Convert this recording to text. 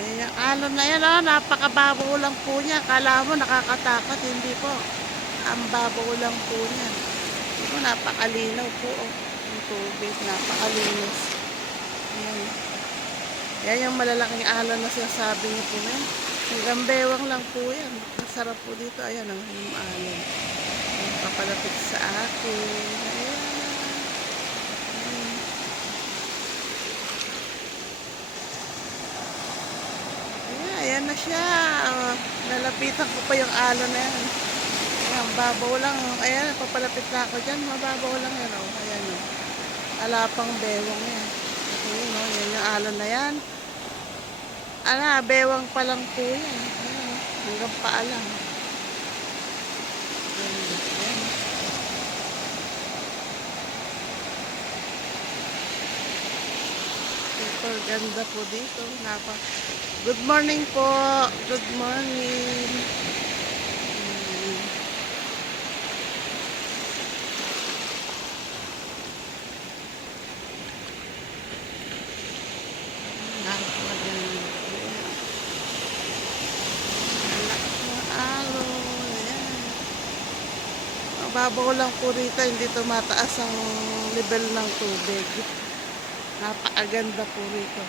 Eh, yung alon na yan, oh, napakababaw lang po niya. Kala mo nakakatakot, hindi po. Ang babaw lang po niya. Ito, napakalinaw po, oh. Yung tubig, napakalinis. Ayan. Yan yung malalaking alon na sinasabi niyo po yan. Hanggang bewang lang po yan. Masarap po dito. Ayan, oh, yung alon. Yung papalapit sa akin. Ayan. Ayan na siya. Oh, nalapitan ko pa yung alon na yan. Ayan, babaw lang. Ayan, papalapit na ako dyan. Mababaw lang yan. Oh. Ayan, oh. Alapang bewang yan. Okay, no? Yan yung alon na yan. Bewang pa lang po yan. Ayan, oh. Hanggang paa lang. Ayan, ayan. Super ganda po dito. Good morning po. Good morning. Napakaganda. Alon. Ayan. Mababaw lang po rito. Hindi tumataas ang level ng tubig. Napakaganda po rito.